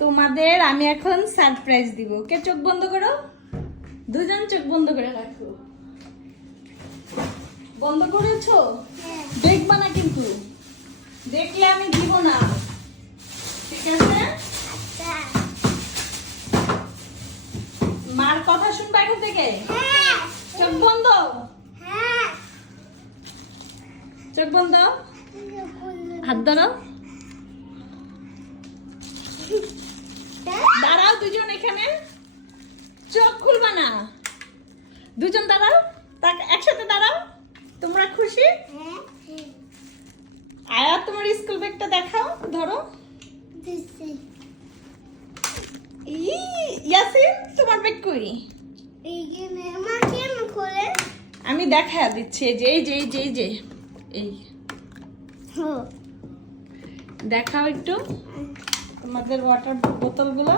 তোমাদের আমি এখন সারপ্রাইজ দিব। কে চোখ বন্ধ করো, দুজন চোখ বন্ধ করে রাখো। বন্ধ করেছো? দেখবা না কিন্তু, দেখলে আমি দিব না, ঠিক আছে? মার কথা শুনবা এখন থেকে। চোখ বন্ধ, চোখ বন্ধ, হাত ধরো। দাঁড়াও দুজন এখানে, চোখ খুলবা না, দুজন দাঁড়াও, একসাথে দাঁড়াও। তোমরা খুশি? আয়া তোমার স্কুল ব্যাগটা দেখাও, ধরো। ইয়াসিন তোমার ব্যাগ কই? আমি দেখা দিচ্ছি, এই যে এই যে এই যে এই যে এই দেখাও একটু তোমাদের ওয়াটার বোতলগুলো।